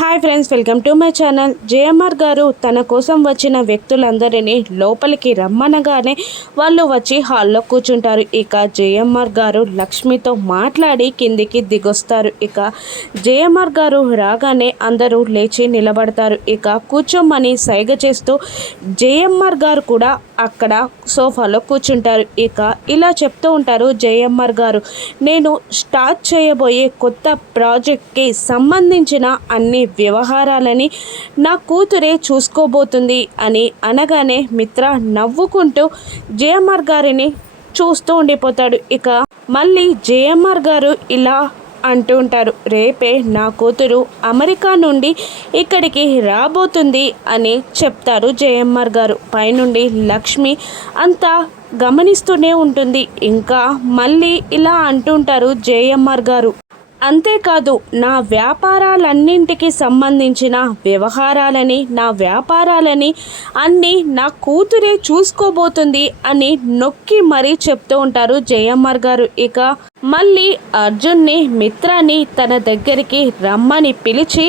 Hi friends welcome to my channel. JMR garu తన కోసం వచ్చిన వ్యక్తులందరినీ లోపలికి రమ్మనగానే వాళ్ళు వచ్చి హాల్లో కూర్చుంటారు. ఇక జేఎంఆర్ గారు లక్ష్మితో మాట్లాడి కిందికి దిగొస్తారు. ఇక జేఎంఆర్ గారు రాగానే అందరూ లేచి నిలబడతారు. ఇక కూర్చోమని సైగ చేస్తూ జేఎంఆర్ గారు కూడా అక్కడ సోఫాలో కూర్చుంటారు. ఇక ఇలా చెప్తూ ఉంటారు జేఎంఆర్ గారు నేను స్టార్ట్ చేయబోయే కొత్త ప్రాజెక్ట్కి సంబంధించిన అన్ని వ్యవహారాలని నా కూతురే చూసుకోబోతుంది అని అనగానే మిత్ర నవ్వుకుంటూ జేఎంఆర్ గారిని చూస్తూ ఉండిపోతాడు. ఇక మళ్ళీ జేఎంఆర్ గారు ఇలా అంటూ ఉంటారు. రేపే నా కూతురు అమెరికా నుండి ఇక్కడికి రాబోతుంది అని చెప్తారు జేఎంఆర్ గారు. పైనుండి లక్ష్మి అంతా గమనిస్తూనే ఉంటుంది. ఇంకా మళ్ళీ ఇలా అంటుంటారు జేఎంఆర్ గారు. అంతేకాదు నా వ్యాపారాలన్నింటికి సంబంధించిన వ్యవహారాలని నా వ్యాపారాలని అన్నీ నా కూతురే చూసుకోబోతుంది అని నొక్కి మరీ చెప్తూ ఉంటారు జయమ్మర్ గారు. ఇక మళ్ళీ అర్జున్ని మిత్రాన్ని తన దగ్గరికి రమ్మని పిలిచి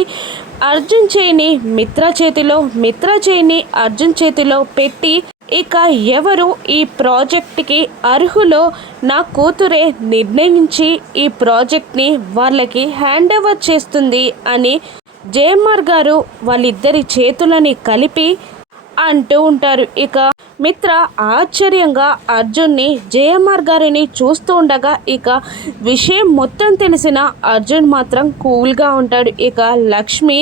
అర్జున్ చేయిని మిత్ర చేతిలో మిత్ర చేయిని అర్జున్ చేతిలో పెట్టి ఇక ఎవరు ఈ ప్రాజెక్ట్కి అర్హులో? నా కూతురే నిర్ణయించి ఈ ప్రాజెక్ట్ని వాళ్ళకి హ్యాండ్ ఓవర్ చేస్తుంది అని జేఎంఆర్ గారు వాళ్ళిద్దరి చేతులని కలిపి అంటూ ఉంటారు. ఇక మిత్ర ఆశ్చర్యంగా అర్జున్ని జేఎంఆర్ గారిని చూస్తూ ఉండగా ఇక విషయం మొత్తం తెలిసిన అర్జున్ మాత్రం కూల్గా ఉంటాడు. ఇక లక్ష్మి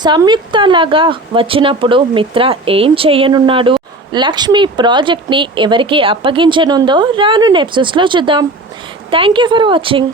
సంయుక్త లాగా వచ్చినప్పుడు మిత్ర ఏం చేయనున్నాడు? లక్ష్మి ప్రాజెక్ట్ని ఎవరికి అప్పగించనుందో రాను నెప్సెస్లో చూద్దాం. Thank you for watching